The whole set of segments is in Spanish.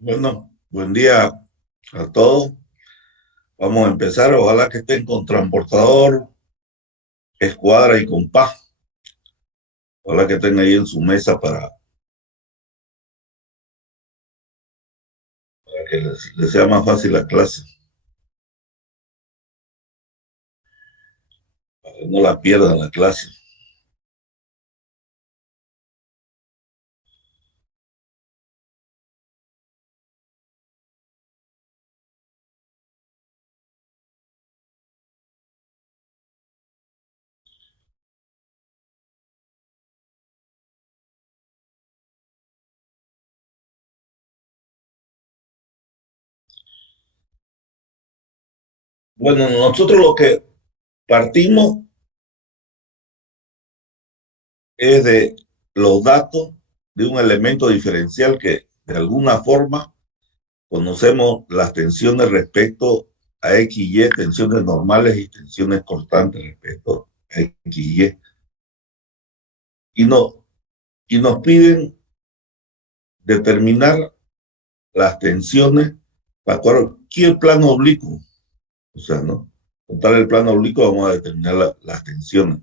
Bueno, buen día a todos. Vamos a empezar. Ojalá que estén con transportador, escuadra y compás. Ojalá que estén ahí en su mesa para que les sea más fácil la clase, para que no la pierdan la clase. Bueno, nosotros lo que partimos es de los datos de un elemento diferencial que de alguna forma conocemos las tensiones respecto a X y Y, tensiones normales y tensiones constantes respecto a X y Y. Y, no, y nos piden determinar las tensiones para cualquier plano oblicuo. O sea, ¿no? Con tal el plano oblicuo vamos a determinar las tensiones.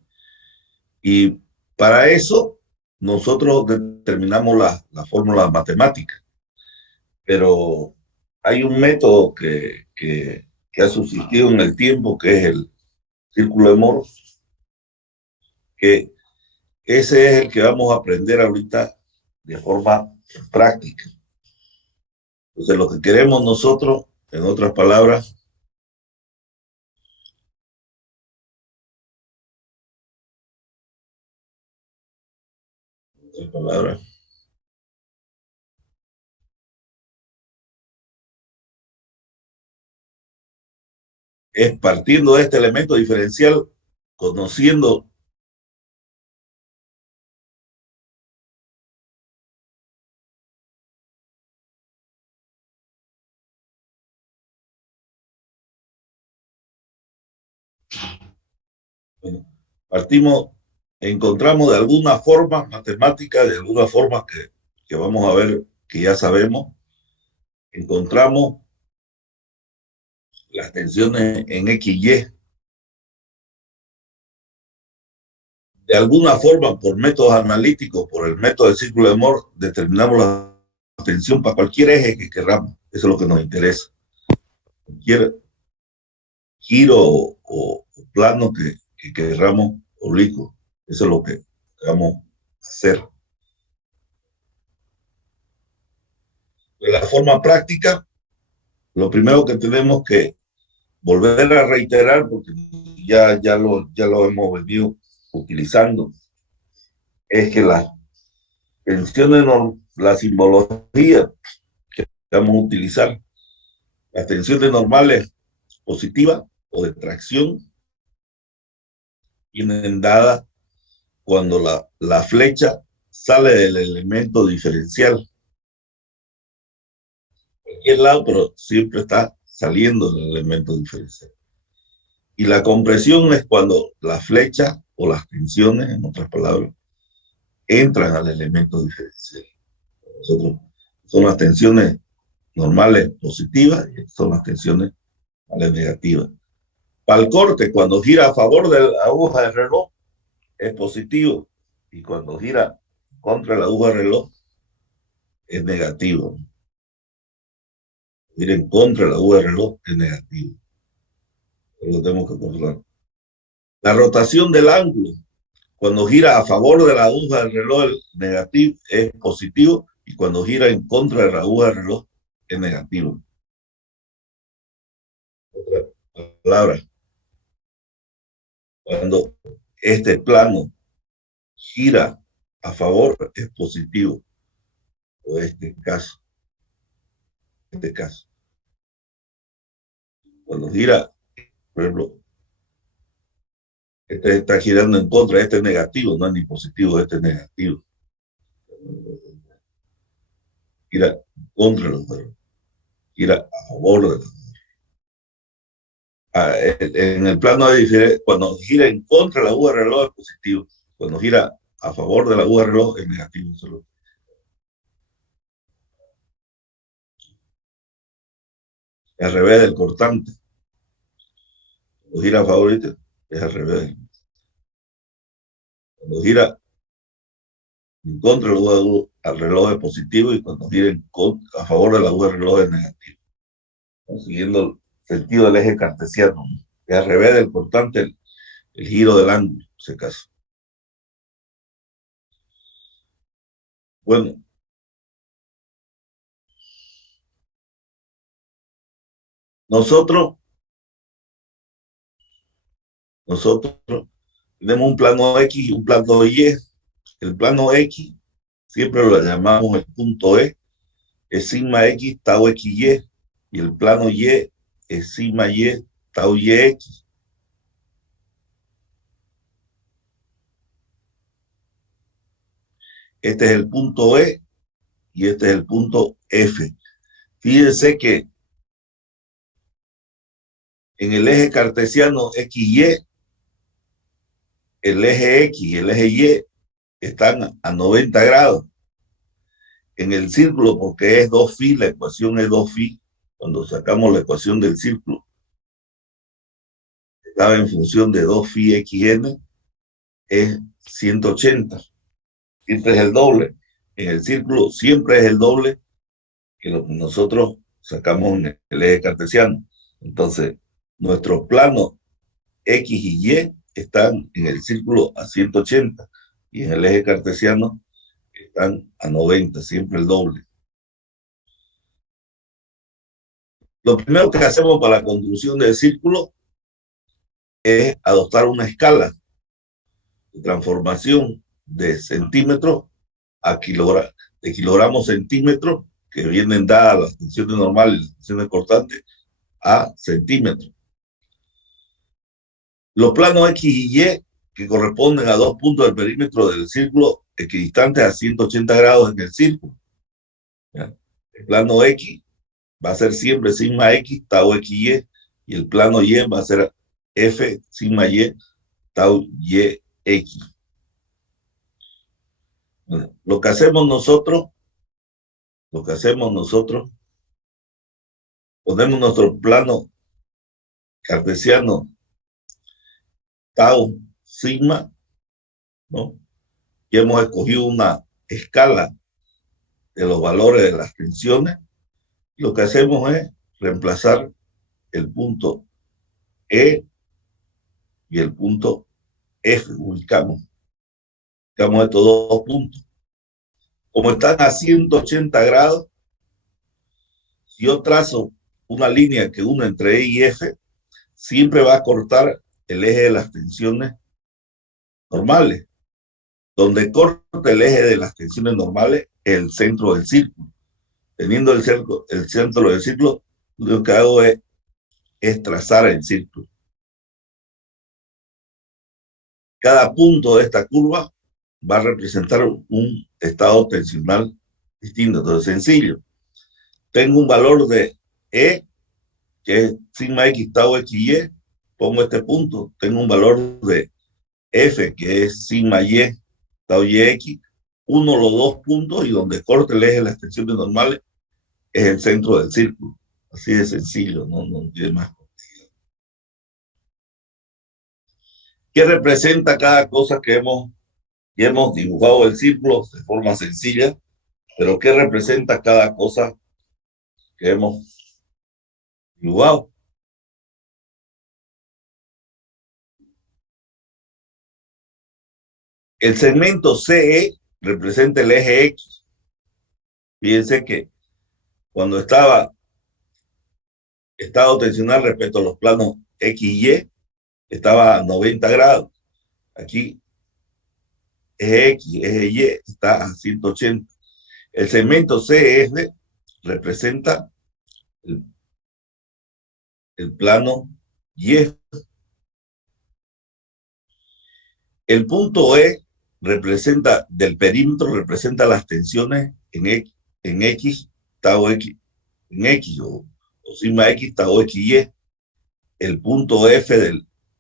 Y para eso nosotros determinamos la fórmula matemática. Pero hay un método que ha subsistido en el tiempo, que es el círculo de Moore, que ese es el que vamos a aprender ahorita de forma práctica. Entonces, lo que queremos nosotros, en otras palabras, es partiendo de este elemento diferencial, conociendo bueno, partimos, encontramos de alguna forma matemática, de alguna forma que vamos a ver que ya sabemos, encontramos las tensiones en X y Y. De alguna forma, por métodos analíticos, por el método del círculo de Moore, determinamos la tensión para cualquier eje que queramos. Eso es lo que nos interesa. Cualquier giro o plano que queramos oblicuo. Eso es lo que vamos a hacer. De la forma práctica, lo primero que tenemos que volver a reiterar, porque ya lo hemos venido utilizando, es que las tensiones la simbología que vamos a utilizar. Las tensiones normales positivas o de tracción vienen dadas cuando la flecha sale del elemento diferencial. Cualquier lado, pero siempre está saliendo del elemento diferencial. Y la compresión es cuando la flecha o las tensiones, en otras palabras, entran al elemento diferencial. Nosotros, son las tensiones normales positivas y son las tensiones negativas. Para el corte, cuando gira a favor de la aguja del reloj, es positivo. Y cuando gira contra la aguja del reloj, es negativo. Ir en contra de la aguja del reloj es negativo. Lo tenemos que controlar. La rotación del ángulo, cuando gira a favor de la aguja del reloj negativo, es positivo, y cuando gira en contra de la aguja del reloj es negativo. Otra palabra, cuando este plano gira a favor es positivo, o este caso. Cuando gira, por ejemplo, este está girando en contra, este es negativo, no es ni positivo, este es negativo. Gira contra los dos, gira a favor de los dos. En el plano de diferencia, cuando gira en contra de la aguja del reloj es positivo, cuando gira a favor de la aguja del reloj es negativo. Solo. Al revés del cortante. Cuando gira a favor es al revés. Cuando gira en contra de la aguja al reloj es positivo, y cuando gira a favor de la aguja del reloj es negativo. Siguiendo el sentido del eje cartesiano, es al revés del cortante el giro del ángulo, en ese caso. Bueno, nosotros tenemos un plano X y un plano Y. El plano X siempre lo llamamos el punto E, es sigma X, tau XY, y el plano Y es sigma Y, tau YX. Este es el punto E y este es el punto F. Fíjense que en el eje cartesiano XY, el eje X y el eje Y están a 90 grados. En el círculo, porque es 2φ, la ecuación es 2φ, cuando sacamos la ecuación del círculo, estaba en función de 2φ xn, es 180. Siempre es el doble. En el círculo siempre es el doble que lo que nosotros sacamos en el eje cartesiano. Entonces, nuestros planos X y Y están en el círculo a 180 y en el eje cartesiano están a 90, siempre el doble. Lo primero que hacemos para la construcción del círculo es adoptar una escala de transformación de centímetros a kilogramos centímetros, que vienen dadas las tensiones normales y las tensiones cortantes, a centímetros. Los planos X y Y, que corresponden a 2 puntos del perímetro del círculo equidistantes a 180 grados en el círculo. ¿Ya? El plano X va a ser siempre sigma X, tau XY, y el plano Y va a ser F, sigma Y, tau YX. Bueno, lo que hacemos nosotros, ponemos nuestro plano cartesiano tau sigma, ¿no? Y hemos escogido una escala de los valores de las tensiones. Lo que hacemos es reemplazar el punto E y el punto F, ubicamos estos dos puntos. Como están a 180 grados, si yo trazo una línea que une entre E y F, siempre va a cortar el eje de las tensiones normales. Donde corta el eje de las tensiones normales el centro del círculo. Teniendo el centro del círculo, lo que hago es trazar el círculo. Cada punto de esta curva va a representar un estado tensional distinto. Entonces, sencillo. Tengo un valor de E, que es sigma X, tau X, Y. Pongo este punto. Tengo un valor de F, que es sigma Y, tau Y, X. Uno los dos puntos y donde corte el eje de las extensiones normales es el centro del círculo. Así de sencillo, no tiene más. ¿Qué representa cada cosa que hemos dibujado el círculo de forma sencilla? Pero ¿qué representa cada cosa que hemos dibujado? El segmento CE representa el eje X. Fíjense que cuando estado tensional respecto a los planos X y Y, estaba a 90 grados. Aquí, eje X, eje Y, está a 180. El segmento CF representa el plano Y. El punto E del perímetro representa las tensiones en X, tau X, en X o sigma X, tau X, Y. El punto F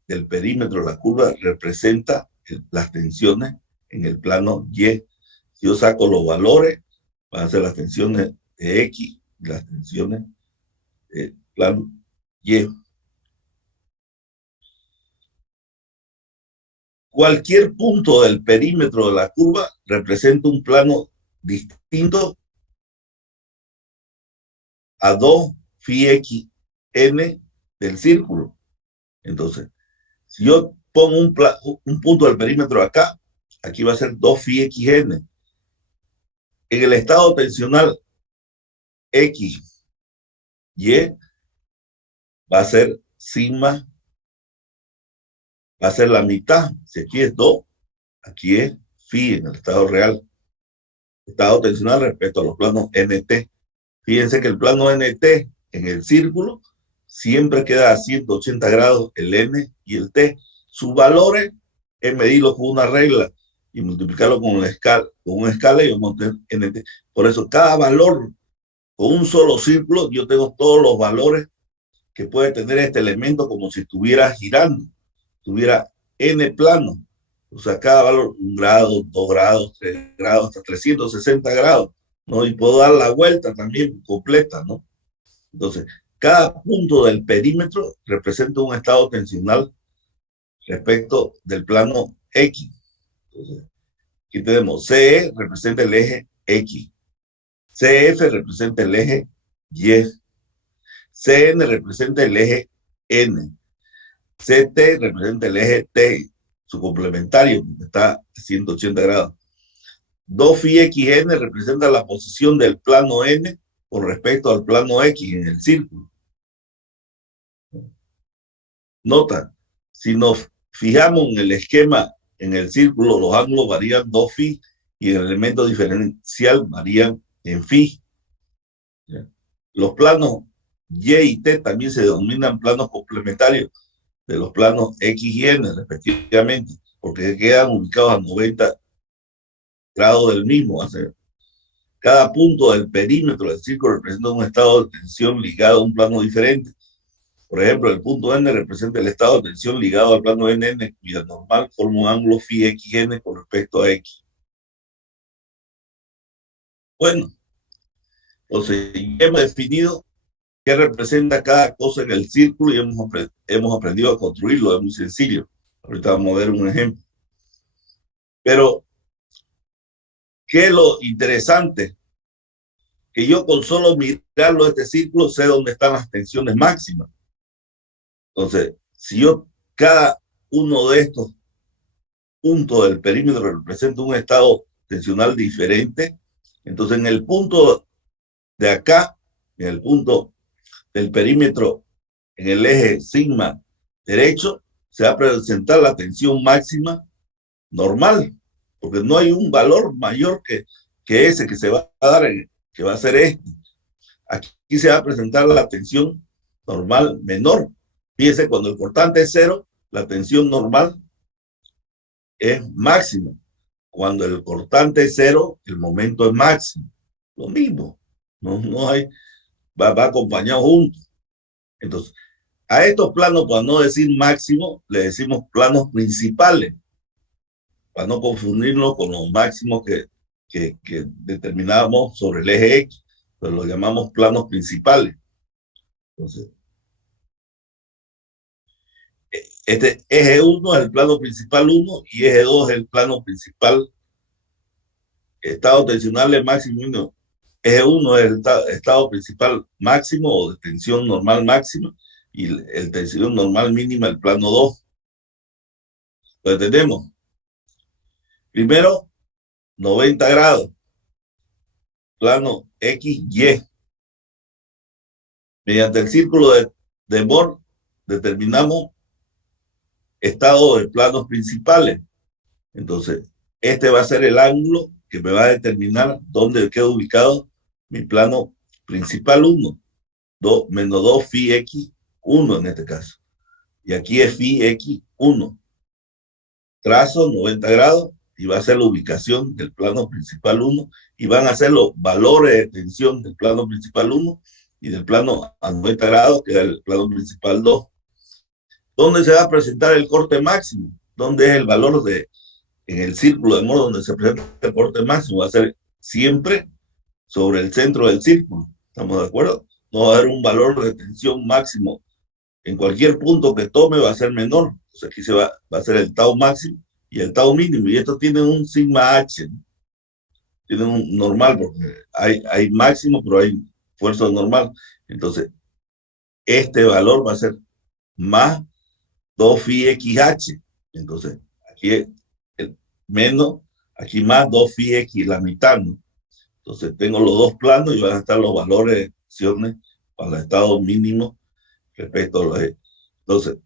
del perímetro de la curva representa las tensiones en el plano Y. Si yo saco los valores, van a ser las tensiones de X y las tensiones del plano Y. Cualquier punto del perímetro de la curva representa un plano distinto a 2 phi x n del círculo. Entonces, si yo pongo un punto del perímetro acá, aquí va a ser 2 phi x n. En el estado tensional X, Y, va a ser sigma, va a ser la mitad. Si aquí es 2, aquí es phi en el estado real. Estado tensional respecto a los planos NT. Fíjense que el plano NT en el círculo siempre queda a 180 grados el N y el T. Sus valores es medirlo con una regla y multiplicarlo con una escala y vamos a tener NT. Por eso cada valor con un solo círculo yo tengo todos los valores que puede tener este elemento como si estuviera girando, tuviera N planos. O sea, cada valor, 1 grado, 2 grados, 3 grados, hasta 360 grados, ¿no? Y puedo dar la vuelta también completa, ¿no? Entonces, cada punto del perímetro representa un estado tensional respecto del plano X. Entonces, aquí tenemos CE representa el eje X, CF representa el eje Y, CN representa el eje N, CT representa el eje T, su complementario, que está a 180 grados. 2 phi xn representa la posición del plano N con respecto al plano X en el círculo. Nota, si nos fijamos en el esquema en el círculo, los ángulos varían 2 phi y el elemento diferencial varían en phi. Los planos Y y T también se denominan planos complementarios de los planos X y N respectivamente, porque quedan ubicados a 90 grados del mismo. Cada punto del perímetro del círculo representa un estado de tensión ligado a un plano diferente. Por ejemplo, el punto N representa el estado de tensión ligado al plano NN, cuya normal forma un ángulo phi xn con respecto a X. Bueno, entonces ya hemos definido qué representa cada cosa en el círculo y hemos aprendido a construirlo, es muy sencillo. Ahorita vamos a ver un ejemplo. Pero, ¿qué es lo interesante? Que yo con solo mirarlo este círculo sé dónde están las tensiones máximas. Entonces, si yo cada uno de estos puntos del perímetro representa un estado tensional diferente, entonces en el punto de acá, en el punto del perímetro, en el eje sigma derecho, se va a presentar la tensión máxima normal, porque no hay un valor mayor que que ese que se va a dar, que va a ser este. Aquí se va a presentar la tensión normal menor. Fíjese, cuando el cortante es cero, la tensión normal es máxima. Cuando el cortante es cero, el momento es máximo. Lo mismo. No hay, va acompañado junto. Entonces, a estos planos, para no decir máximo, le decimos planos principales, para no confundirnos con los máximos que determinábamos sobre el eje X, pues lo llamamos planos principales. Entonces, este eje 1 es el plano principal 1 y eje 2 es el plano principal estado tensional máximo 1. Eje 1 es el estado principal máximo o de tensión normal máxima y el tensión normal mínima, el plano 2. Lo entendemos. Primero, 90 grados, plano XY. Mediante el círculo de Mohr determinamos estado de planos principales. Entonces, este va a ser el ángulo que me va a determinar dónde queda ubicado mi plano principal 1, menos 2 phi x 1 en este caso. Y aquí es phi x 1. Trazo 90 grados y va a ser la ubicación del plano principal 1 y van a ser los valores de tensión del plano principal 1 y del plano a 90 grados, que es el plano principal 2. ¿Dónde se va a presentar el corte máximo? ¿Dónde es el valor en el círculo de Mohr donde se presenta el corte máximo? Va a ser siempre sobre el centro del círculo. ¿Estamos de acuerdo? No va a haber un valor de tensión máximo. En cualquier punto que tome va a ser menor. Entonces aquí va a ser el tau máximo y el tau mínimo. Y esto tiene un sigma h, ¿no? Tiene un normal, porque hay máximo, pero hay fuerza normal. Entonces, este valor va a ser más 2 phi xh. Entonces, aquí es el menos, aquí más 2 phi x, la mitad, ¿no? Entonces, tengo los dos planos y van a estar los valores de tensiones para el estado mínimo respecto a los ejes. Entonces,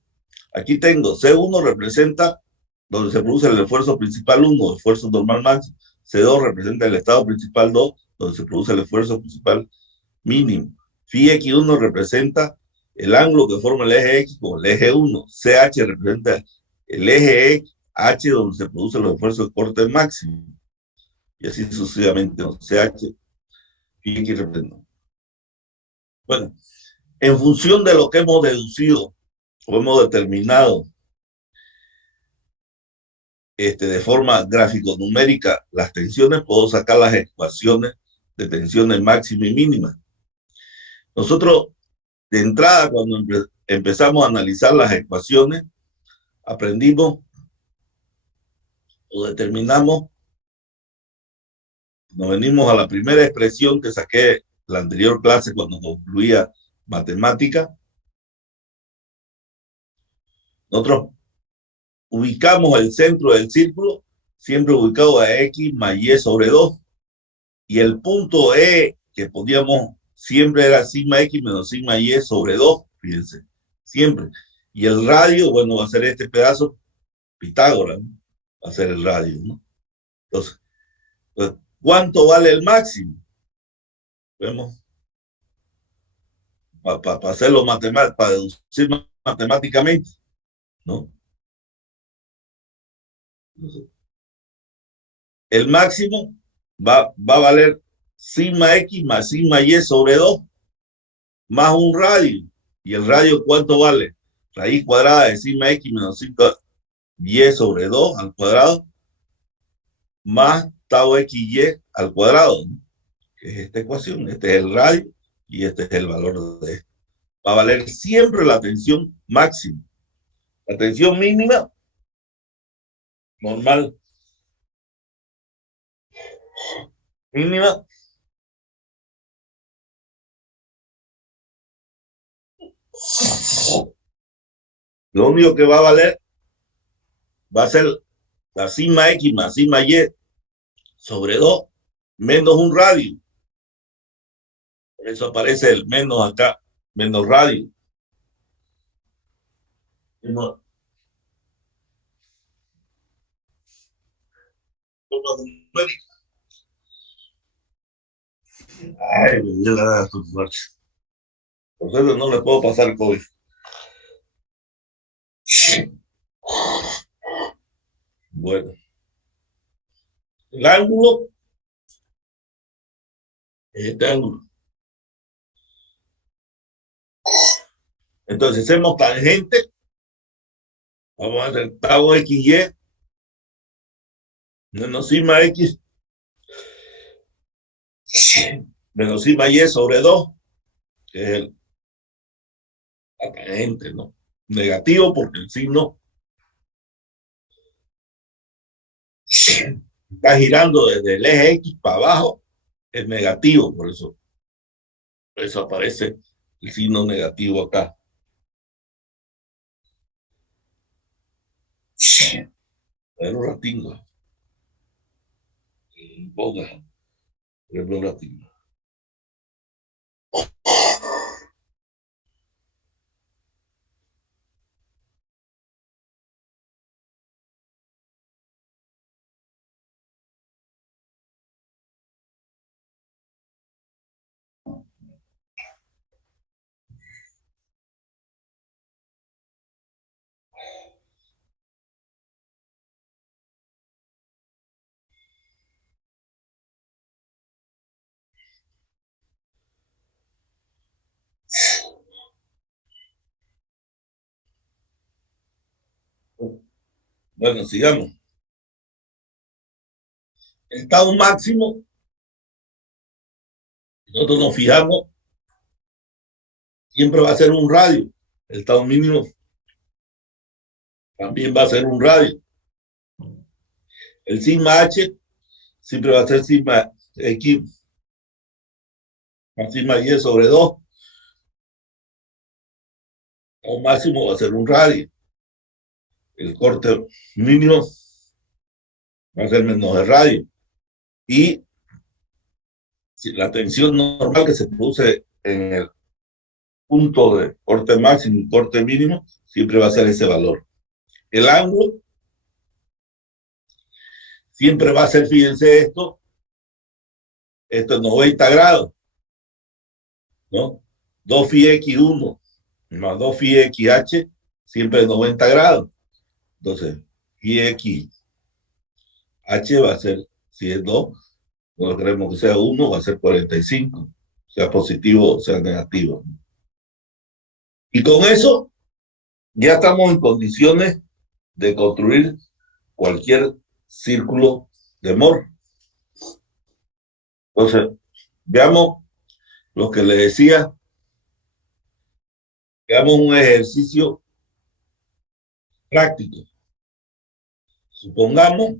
aquí tengo C1 representa donde se produce el esfuerzo principal 1, esfuerzo normal máximo. C2 representa el estado principal 2, donde se produce el esfuerzo principal mínimo. Phi X1 representa el ángulo que forma el eje X con el eje 1. CH representa el eje X, H donde se producen los esfuerzos de corte máximo. Y así sucesivamente. CH, Phi X representa. Bueno, en función de lo que hemos deducido o hemos determinado de forma gráfico-numérica las tensiones, puedo sacar las ecuaciones de tensiones máxima y mínima. Nosotros, de entrada, cuando empezamos a analizar las ecuaciones, aprendimos o determinamos, nos venimos a la primera expresión que saqué la anterior clase cuando concluía matemática. Nosotros ubicamos el centro del círculo, siempre ubicado a X más Y sobre 2, y el punto E que podíamos siempre era sigma X menos sigma Y sobre 2, fíjense, siempre. Y el radio, bueno, va a ser este pedazo, Pitágoras, ¿no? Va a ser el radio, ¿no? Entonces, pues, ¿cuánto vale el máximo? Vemos, para hacerlo matemático, para deducir matemáticamente, ¿no? El máximo va a valer sigma X más sigma Y sobre 2, más un radio. ¿Y el radio cuánto vale? Raíz cuadrada de sigma X menos sigma Y sobre 2 al cuadrado, más tau XY al cuadrado, ¿no? Que es esta ecuación. Este es el radio y este es el valor de esto. Va a valer siempre la tensión máxima. La tensión mínima, normal, mínima, lo único que va a valer va a ser la sigma X más sigma Y sobre 2 menos un radio. Por eso aparece el menos acá, menos radio. Ay, me dio ganas de fumarse. Por eso no le puedo pasar COVID. Bueno, el ángulo es este ángulo. Entonces, hacemos tangente. Vamos a hacer tau XY menos sigma X menos sigma Y sobre 2, que es la tangente, ¿no? Negativo porque el signo está girando desde el eje X para abajo, es negativo, por eso aparece el signo negativo acá. A ver un ratito. Ponga, un ratito. Bueno, sigamos. El estado máximo, nosotros nos fijamos, siempre va a ser un radio. El estado mínimo también va a ser un radio. El sigma H siempre va a ser sigma X más sigma Y sobre 2. O máximo va a ser un radio. El corte mínimo va a ser menos de radio. Y la tensión normal que se produce en el punto de corte máximo y corte mínimo siempre va a ser ese valor. El ángulo siempre va a ser, fíjense esto es 90 grados, ¿no? 2 phi x1 más 2 phi xh siempre es 90 grados. Entonces, phi x h va a ser, si es 2, no queremos que sea 1, va a ser 45, sea positivo o sea negativo. Y con eso ya estamos en condiciones de construir cualquier círculo de Moore. Entonces, veamos lo que le decía, veamos un ejercicio práctico. Supongamos,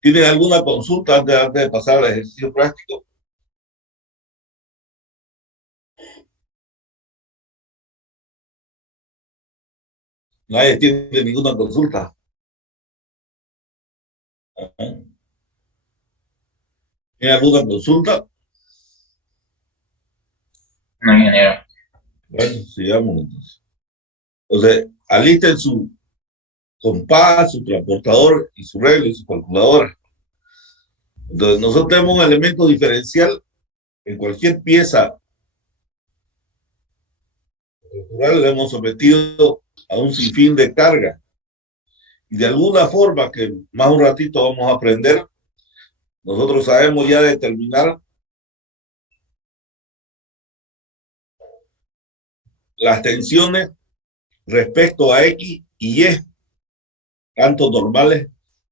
¿tienen alguna consulta antes de pasar al ejercicio práctico? Nadie tiene ninguna consulta. ¿Tiene alguna consulta? No, ingeniero. Bueno, sigamos entonces. Entonces, alisten su compás, su transportador y su regla y su calculadora. Entonces, nosotros tenemos un elemento diferencial en cualquier pieza estructural, le hemos sometido a un sinfín de carga. Y de alguna forma, que más un ratito vamos a aprender, nosotros sabemos ya determinar las tensiones respecto a X y Y, tanto normales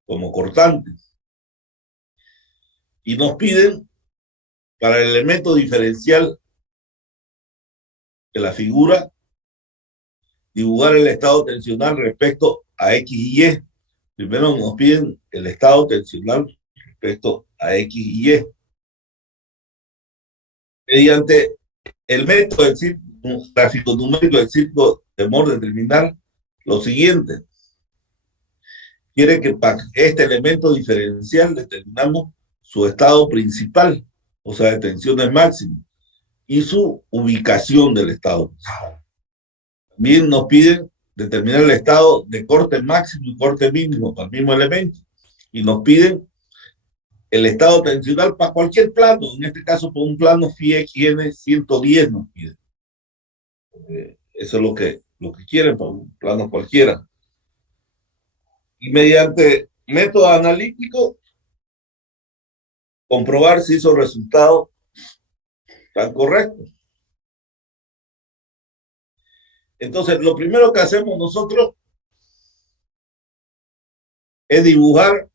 como cortantes. Y nos piden, para el elemento diferencial de la figura, dibujar el estado tensional respecto a X y Y. Primero nos piden el estado tensional respecto a X y Y. Mediante el método del círculo gráfico numérico del círculo de Moore determinar lo siguiente. Quiere que para este elemento diferencial determinamos su estado principal, o sea, de tensiones máximas, y su ubicación del estado. También nos piden determinar el estado de corte máximo y corte mínimo para el mismo elemento. Y nos piden el estado tensional para cualquier plano, en este caso por un plano FIE-XN 110 nos pide. Eso es lo que quieren para un plano cualquiera. Y mediante método analítico, comprobar si esos resultados están correctos. Entonces, lo primero que hacemos nosotros es dibujar,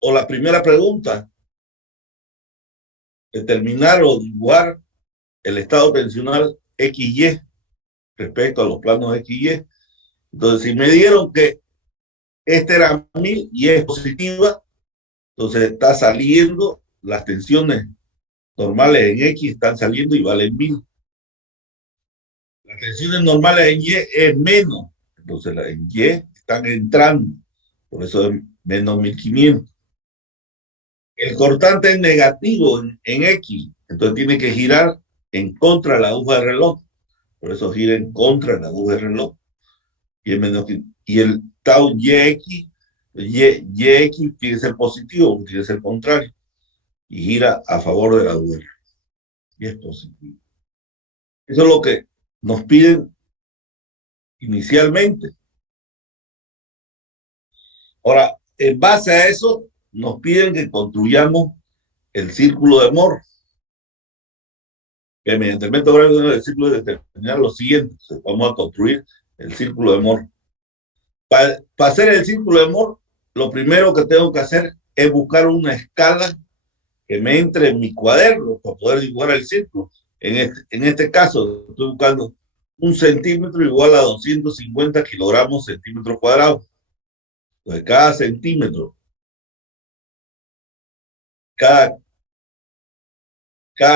o la primera pregunta, determinar o dibujar el estado tensional XY respecto a los planos XY. Entonces, si me dieron que este era 1000 y es positiva, entonces está saliendo, las tensiones normales en X están saliendo y valen 1000. Las tensiones normales en Y es menos, entonces en Y están entrando, por eso es menos 1500. El cortante es negativo en X, entonces tiene que girar en contra de la aguja del reloj, por eso gira en contra de la aguja del reloj. Y el tau YX, YX tiene que ser positivo, tiene que ser contrario, y gira a favor de la aguja. Y es positivo. Eso es lo que nos piden inicialmente. Ahora, en base a eso, nos piden que construyamos el círculo de Moore, que mediante el método gráfico del círculo de determinar lo siguiente. Vamos a construir el círculo de Moore. Para hacer el círculo de Moore, lo primero que tengo que hacer es buscar una escala que me entre en mi cuaderno para poder dibujar el círculo. En este caso, estoy buscando 1 centímetro igual a 250 kilogramos centímetros cuadrados. Entonces, cada centímetro, cada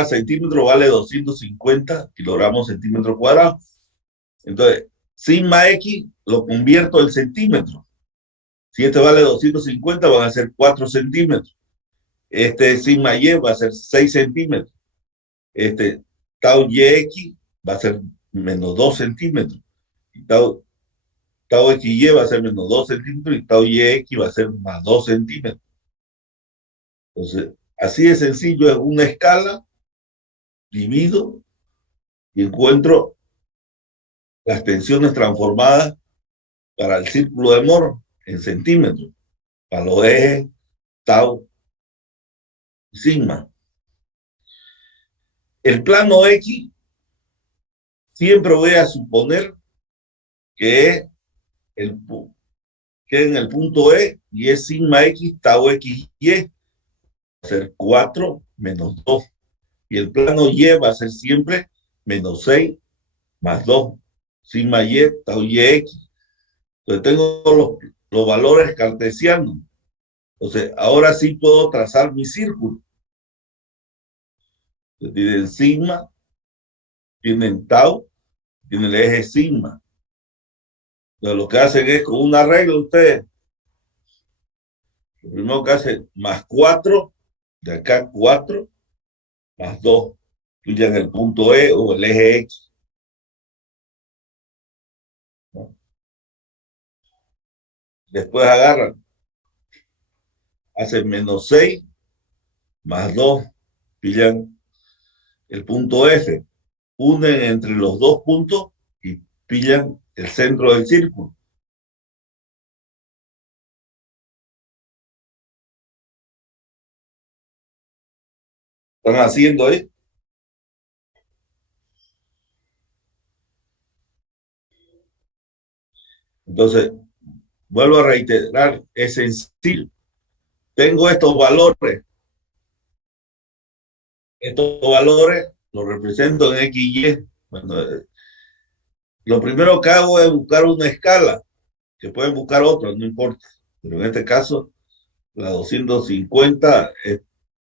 centímetro vale 250 kilogramos centímetros cuadrados. Entonces, sigma X lo convierto en centímetros. Si este vale 250, van a ser 4 centímetros. Este sigma Y va a ser 6 centímetros. Este tau YX va a ser menos 2 centímetros. Y tau XY va a ser menos 2 centímetros y tau YX va a ser más 2 centímetros. Entonces, así de sencillo, es una escala, divido y encuentro las tensiones transformadas para el círculo de Moore en centímetros, para los ejes tau y sigma. El plano X siempre voy a suponer que es en el punto E y es sigma X tau XY, va a ser 4 menos 2. Y el plano Y va a ser siempre menos 6 más 2. Sigma Y tau YX. Entonces tengo los valores cartesianos. Entonces ahora sí puedo trazar mi círculo. Entonces, tienen sigma, tienen tau, tienen el eje sigma. Entonces lo que hacen es con una regla ustedes. Lo primero que hacen, más 4, de acá 4, más 2. Pillan el punto E o el eje X. ¿No? Después agarran, hacen menos 6, más 2, pillan el punto F. Unen entre los dos puntos y pillan el centro del círculo. ¿Están haciendo ahí? Entonces, vuelvo a reiterar, es sencillo. Tengo estos valores los represento en X y Y. Bueno, lo primero que hago es buscar una escala, que pueden buscar otras, no importa. Pero en este caso, la 250 es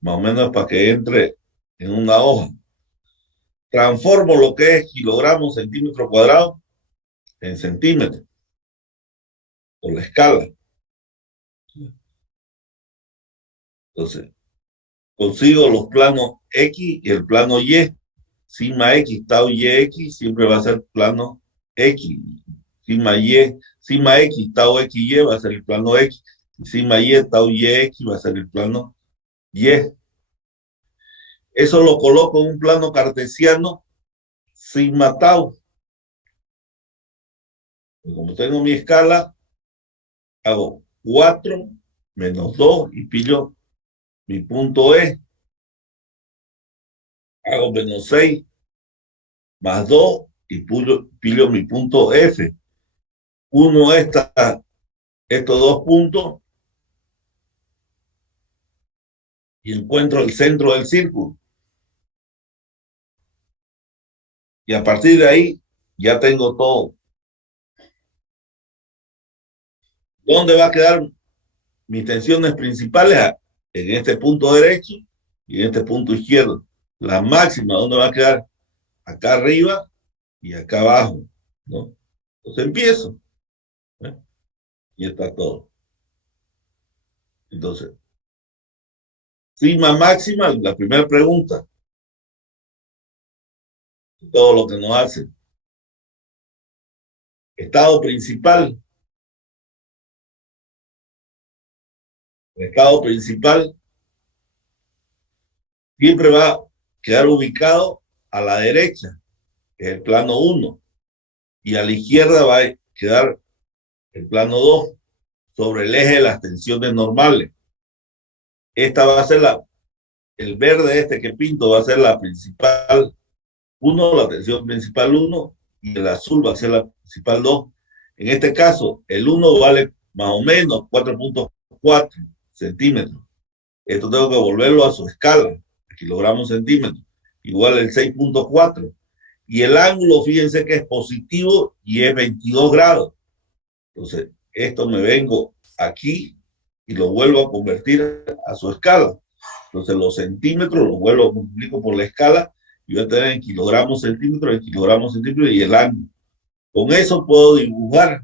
más o menos para que entre en una hoja. Transformo lo que es kilogramos, centímetro cuadrado, en centímetros, por la escala. Entonces, consigo los planos X y el plano Y. Sigma X, tau YX, siempre va a ser plano X. Sigma X, tau XY va a ser el plano X. Y sigma Y, tau YX va a ser el plano Y eso lo coloco en un plano cartesiano sigma tau. Y como tengo mi escala, hago 4 menos 2 y pillo mi punto E. Hago menos 6 más 2 y pillo mi punto F. Uno estos dos puntos y encuentro el centro del círculo. Y a partir de ahí ya tengo todo. ¿Dónde va a quedar mis tensiones principales? En este punto derecho y en este punto izquierdo. La máxima, ¿dónde va a quedar? Acá arriba y acá abajo, ¿no? Entonces empiezo, ¿eh? Y está todo. Entonces, sigma máxima, la primera pregunta, todo lo que nos hace. Estado principal. El estado principal siempre va a quedar ubicado a la derecha, que es el plano 1, y a la izquierda va a quedar el plano 2, sobre el eje de las tensiones normales. Esta va a ser el verde este que pinto va a ser la principal 1, la tensión principal 1, y el azul va a ser la principal 2. En este caso, el 1 vale más o menos 4.4 centímetros. Esto tengo que volverlo a su escala, kilogramos centímetros, igual el 6.4. Y el ángulo, fíjense que es positivo y es 22 grados. Entonces, esto me vengo aquí y lo vuelvo a convertir a su escala. Entonces, los centímetros los vuelvo a multiplico por la escala y voy a tener en kilogramos, centímetros y el ángulo. Con eso puedo dibujar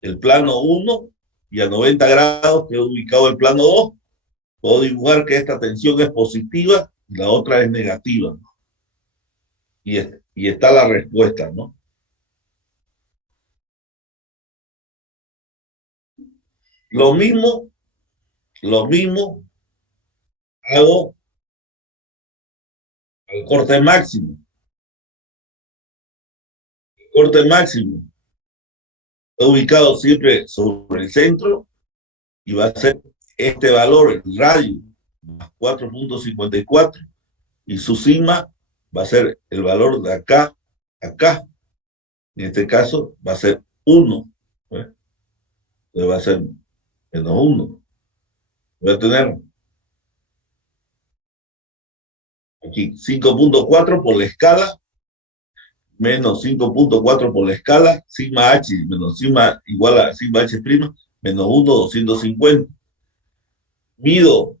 el plano 1 y a 90 grados que he ubicado el plano 2. Puedo dibujar que esta tensión es positiva y la otra es negativa. Y está la respuesta, ¿no? Lo mismo, lo mismo hago al corte máximo. El corte máximo está ubicado siempre sobre el centro y va a ser este valor, el radio, más 4.54. Y su sigma va a ser el valor de acá, acá. En este caso va a ser 1. ¿Eh? Entonces va a ser menos 1. Voy a tener aquí 5.4 por la escala, menos 5.4 por la escala, sigma h menos sigma igual a sigma h prima, menos 1, 250. Mido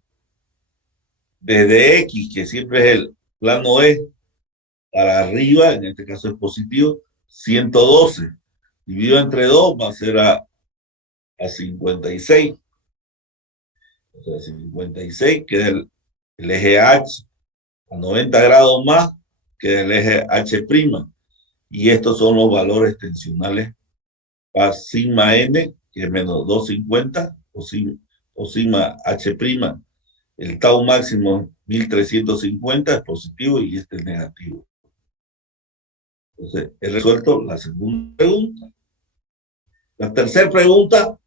desde x, que siempre es el plano E, para arriba, en este caso es positivo, 112. Dividido entre 2 va a ser a 56. O sea, 56, que es el eje H, a 90 grados más, que es el eje H'. Y estos son los valores tensionales para sigma n, que es menos 250, o sigma h'. El tau máximo 1350 es positivo y este es negativo. Entonces, he resuelto la segunda pregunta. La tercera pregunta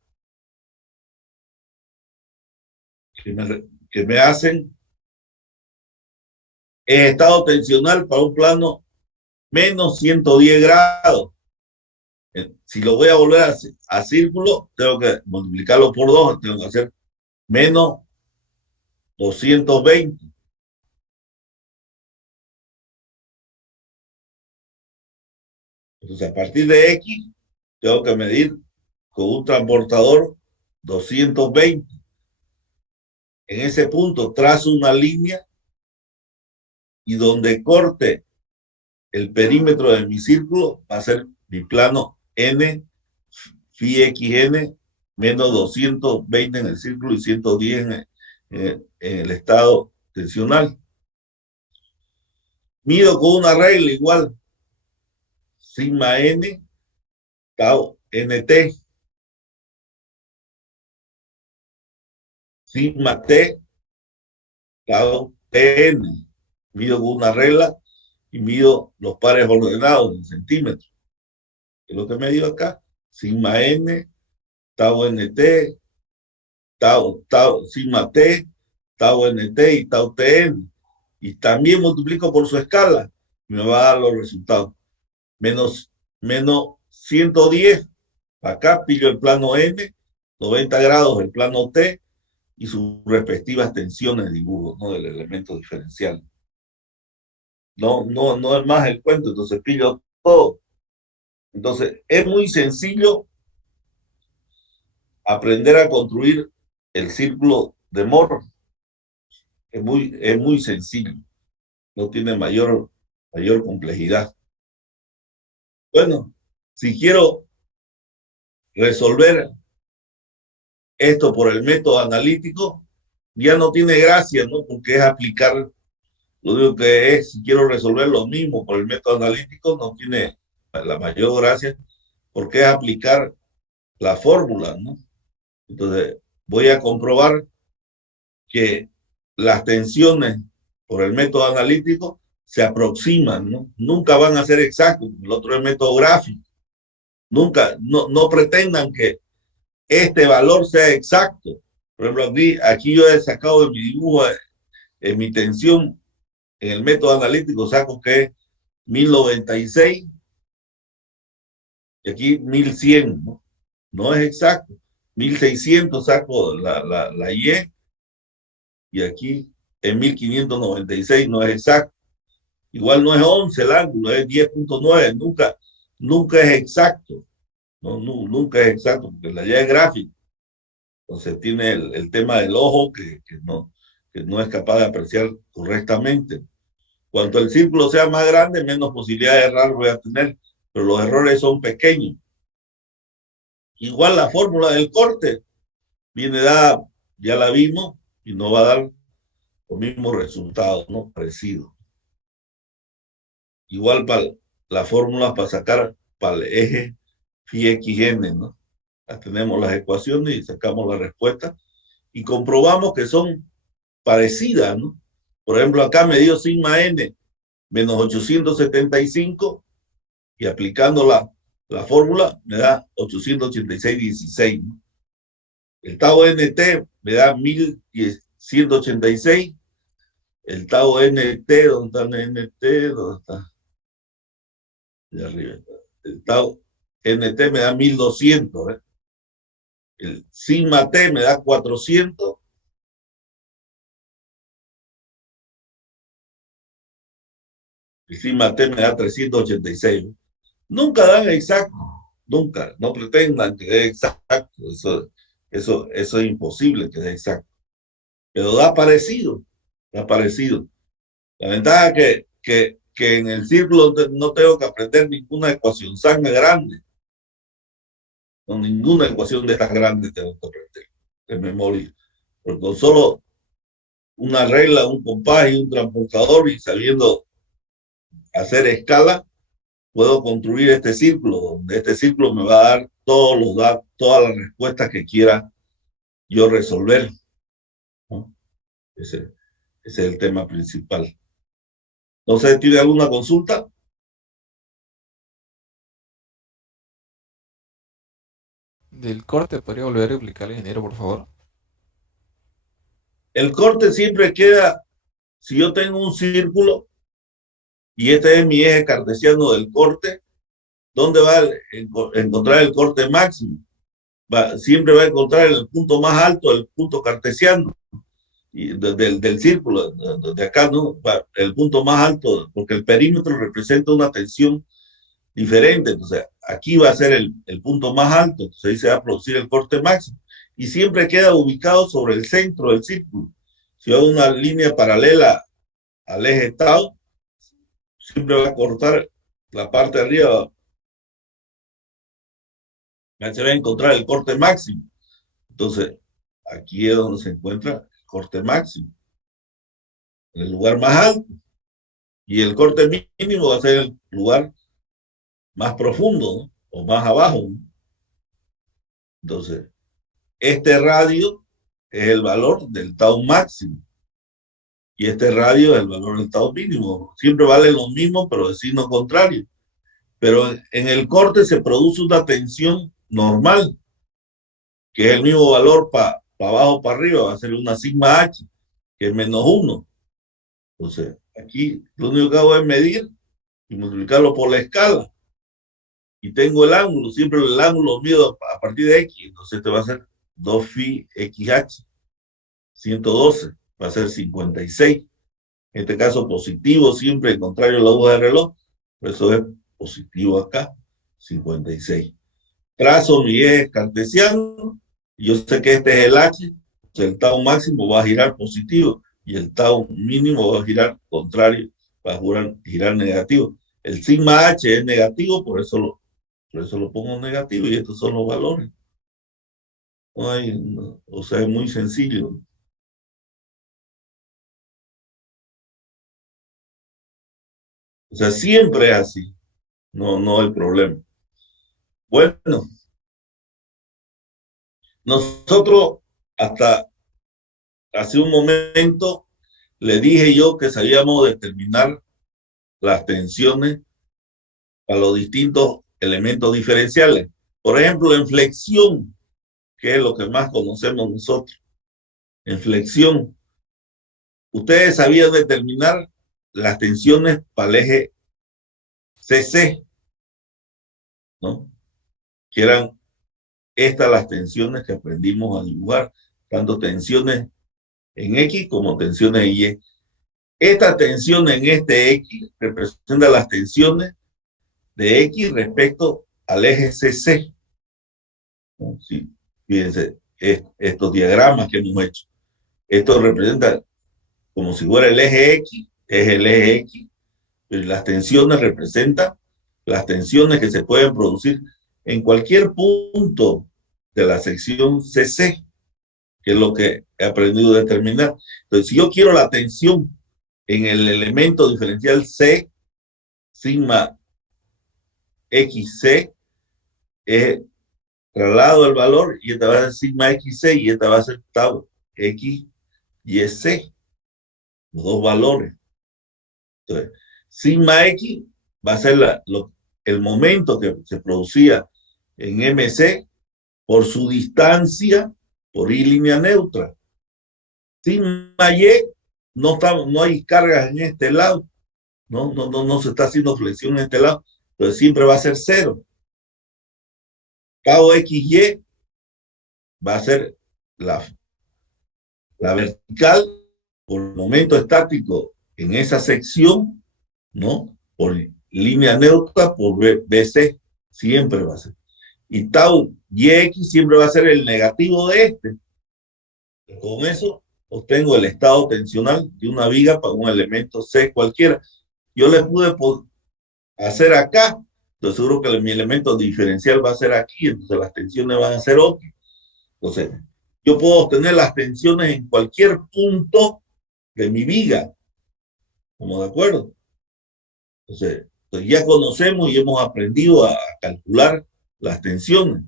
que me hacen es estado tensional para un plano menos 110 grados. Si lo voy a volver a círculo, tengo que multiplicarlo por 2, tengo que hacer menos 220. Entonces, a partir de X, tengo que medir con un transportador 220. En ese punto trazo una línea y donde corte el perímetro de mi círculo va a ser mi plano N, phi xn, menos 220 en el círculo y 110 en el estado tensional. Mido con una regla igual, sigma n, tau nt. sigma T, tau TN. Mido con una regla y mido los pares ordenados en centímetros. Es lo que me dio acá. Sigma N, tau NT, sigma T, tau NT y tau TN. Y también multiplico por su escala. Y me va a dar los resultados. Menos 110. Acá pillo el plano N, 90 grados el plano T y sus respectivas tensiones de dibujo, ¿no? Del elemento diferencial. No es más el cuento, entonces pillo todo. Entonces, es muy sencillo aprender a construir el círculo de Moore. Es muy sencillo, no tiene mayor complejidad. Bueno, si quiero resolver esto por el método analítico, ya no tiene gracia, ¿no? Porque es aplicar, lo único que es, si quiero resolver lo mismo por el método analítico, no tiene la mayor gracia, porque es aplicar la fórmula, ¿no? Entonces, voy a comprobar que las tensiones por el método analítico se aproximan, ¿no? Nunca van a ser exactos, el otro es el método gráfico. Nunca, no pretendan que este valor sea exacto. Por ejemplo, aquí yo he sacado de mi dibujo, en mi tensión, en el método analítico saco que es 1096 y aquí 1100, ¿no? No es exacto. 1600 saco la y aquí en 1596 no es exacto. Igual no es 11 el ángulo, es 10.9. Nunca es exacto. Nunca es exacto, porque la Y es gráfica. Entonces tiene el tema del ojo que no es capaz de apreciar correctamente. Cuanto el círculo sea más grande, menos posibilidad de errar voy a tener, pero los errores son pequeños. Igual la fórmula del corte viene dada, ya la vimos, y no va a dar los mismos resultados, ¿no? Parecido. Igual para la fórmula para sacar para el eje phi x n, ¿no? Tenemos las ecuaciones y sacamos la respuesta y comprobamos que son parecidas, ¿no? Por ejemplo, acá me dio sigma n menos 875 y aplicando la fórmula me da 886,16, ¿no? El tau nt me da 1186. El tau nt, ¿dónde está el nt? ¿Dónde está? De arriba. El tau nt me da 1200, ¿eh? El sigma t me da 400. El sigma t me da 386. Nunca dan exacto, nunca, no pretendan que dé exacto, eso es imposible que dé exacto, pero da parecido, da parecido. La ventaja es que en el círculo no tengo que aprender ninguna ecuación tan grande, no, ninguna ecuación de tan grande tengo que aprender de memoria, porque con solo una regla, un compás y un transportador y sabiendo hacer escala, puedo construir este círculo, donde este círculo me va a dar todas las respuestas que quiera yo resolver, ¿no? Ese es el tema principal. No sé, ¿tiene alguna consulta? Del corte, ¿podría volver a explicar, ingeniero, por favor? El corte siempre queda, si yo tengo un círculo y este es mi eje cartesiano del corte, ¿dónde va a encontrar el corte máximo? Siempre va a encontrar el punto más alto del punto cartesiano y del círculo, de acá, ¿no? El punto más alto, porque el perímetro representa una tensión diferente. Entonces, aquí va a ser el punto más alto, entonces ahí se va a producir el corte máximo. Y siempre queda ubicado sobre el centro del círculo. Si hago una línea paralela al eje tau, siempre va a cortar la parte de arriba, se va a encontrar el corte máximo. Entonces, aquí es donde se encuentra el corte máximo, en el lugar más alto. Y el corte mínimo va a ser el lugar más profundo, ¿no? O más abajo, ¿no? Entonces, este radio es el valor del tau máximo. Y este radio es el valor del tau mínimo. Siempre valen lo mismo, pero de signo contrario. Pero en el corte se produce una tensión normal, que es el mismo valor para abajo o para arriba, va a ser una sigma H, que es -1. Entonces, aquí lo único que hago es medir y multiplicarlo por la escala. Y tengo el ángulo, siempre el ángulo mido a partir de X, entonces este va a ser 2 phi XH, 112, va a ser 56. En este caso positivo, siempre en contrario a la aguja de reloj, por eso es positivo acá, 56. Trazo mi eje cartesiano, y yo sé que este es el H, o sea, el tau máximo va a girar positivo, y el tau mínimo va a girar contrario, va a girar negativo. El sigma H es negativo, por eso lo pongo negativo, y estos son los valores. No hay, o sea, es muy sencillo. O sea, siempre es así. No hay problema. Bueno, nosotros hasta hace un momento le dije yo que sabíamos determinar las tensiones a los distintos elementos diferenciales. Por ejemplo, en flexión, que es lo que más conocemos nosotros. En flexión, ustedes sabían determinar las tensiones para el eje CC, ¿no? Que eran estas las tensiones que aprendimos a dibujar, tanto tensiones en X como tensiones en Y. Esta tensión en este X representa las tensiones de X respecto al eje CC. ¿No? Sí, fíjense, estos diagramas que hemos hecho. Esto representa como si fuera el eje X, es el eje X, pero las tensiones representan las tensiones que se pueden producir en cualquier punto de la sección CC, que es lo que he aprendido a determinar. Entonces, si yo quiero la tensión en el elemento diferencial C, sigma XC, es traslado el valor y esta va a ser sigma XC y esta va a ser tau X y C, los dos valores. Entonces, sigma X va a ser el momento que se producía en MC por su distancia por I línea neutra. Sigma Y no hay cargas en este lado, no se está haciendo flexión en este lado, entonces siempre va a ser 0. Tau XY va a ser la vertical por el momento estático en esa sección, ¿no? Por línea neutra por BC, siempre va a ser. Y tau YX siempre va a ser el negativo de este. Con eso obtengo el estado tensional de una viga para un elemento C cualquiera. Yo le pude hacer acá, entonces seguro que mi elemento diferencial va a ser aquí, entonces las tensiones van a ser otras. Entonces, yo puedo obtener las tensiones en cualquier punto de mi viga. ¿Estamos de acuerdo? Entonces, ya conocemos y hemos aprendido a calcular las tensiones.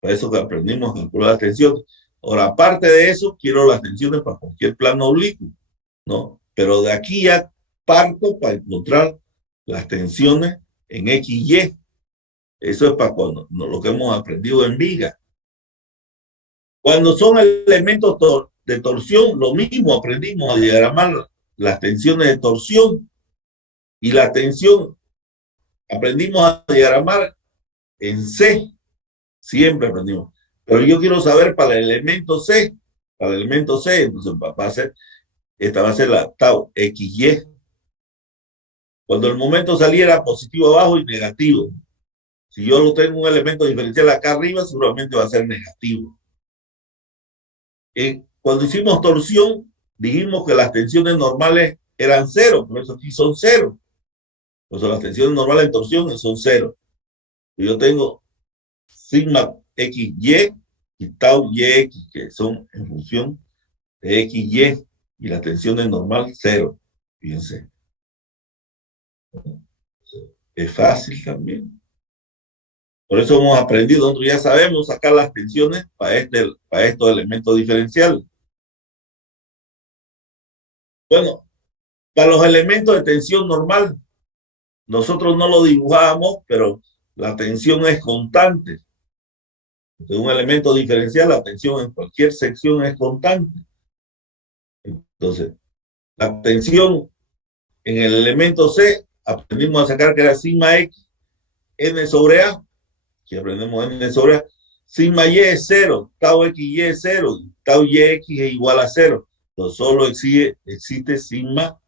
Para eso que aprendimos a calcular las tensiones. Ahora, aparte de eso, quiero las tensiones para cualquier plano oblicuo, ¿no? Pero de aquí ya parto para encontrar las tensiones en XY. Eso es para cuando lo que hemos aprendido en viga. Cuando son elementos de torsión, lo mismo, aprendimos a diagramar las tensiones de torsión y la tensión aprendimos a diagramar en C, siempre aprendimos. Pero yo quiero saber para el elemento C, entonces esta va a ser la tau XY. Cuando el momento saliera positivo abajo y negativo. Si yo lo tengo un elemento diferencial acá arriba, seguramente va a ser negativo. Cuando hicimos torsión, dijimos que las tensiones normales eran 0, por eso aquí son 0. Por eso las tensiones normales en torsión son 0. Yo tengo sigma XY y tau YX, que son en función de XY, y la tensión es normal 0. Fíjense. Es fácil también. Por eso hemos aprendido, nosotros ya sabemos sacar las tensiones para estos elementos diferenciales. Bueno, para los elementos de tensión normal, nosotros no lo dibujábamos, pero la tensión es constante. De un elemento diferencial, la tensión en cualquier sección es constante. Entonces, la tensión en el elemento C, aprendimos a sacar que era sigma X, N sobre A, que aprendemos N sobre A. Sigma Y es cero, tau XY es cero, tau YX es igual a cero. Entonces, solo existe sigma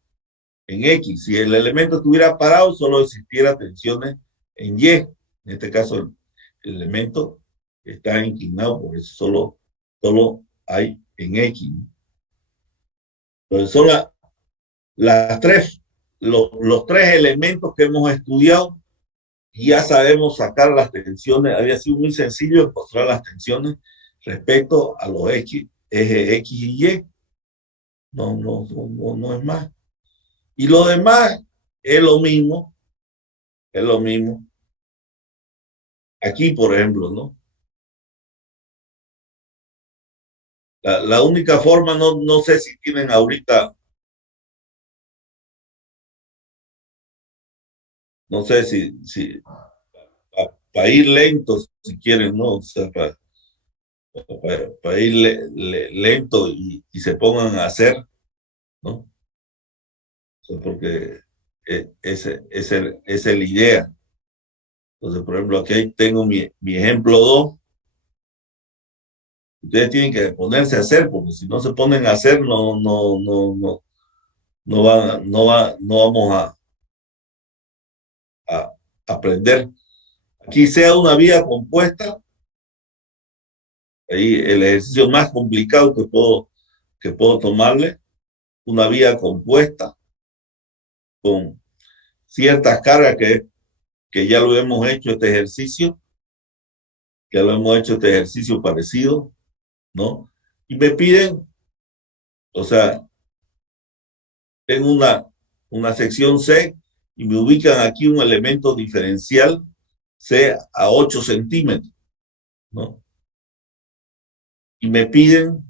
en X. Si el elemento estuviera parado, solo existiera tensiones en Y. En este caso, el elemento está inclinado, por eso solo hay en X. Entonces, son las tres, los tres elementos que hemos estudiado y ya sabemos sacar las tensiones. Había sido muy sencillo encontrar las tensiones respecto a los ejes X y Y. No es más. Y lo demás es lo mismo, es lo mismo. Aquí, por ejemplo, ¿no? La única forma, no sé si tienen ahorita, no sé si ir lentos, si quieren, ¿no? O sea, ir lento y se pongan a hacer, ¿no? O sea, porque esa es la idea. Entonces, por ejemplo, aquí tengo mi ejemplo 2. Ustedes tienen que ponerse a hacer, porque si no se ponen a hacer, no vamos a aprender. Aquí sea una vía compuesta, ahí el ejercicio más complicado que puedo tomarle, una vía compuesta con ciertas cargas que ya lo hemos hecho este ejercicio, parecido, ¿no? Y me piden, o sea, tengo una sección C y me ubican aquí un elemento diferencial C a 8 centímetros, ¿no? Y me piden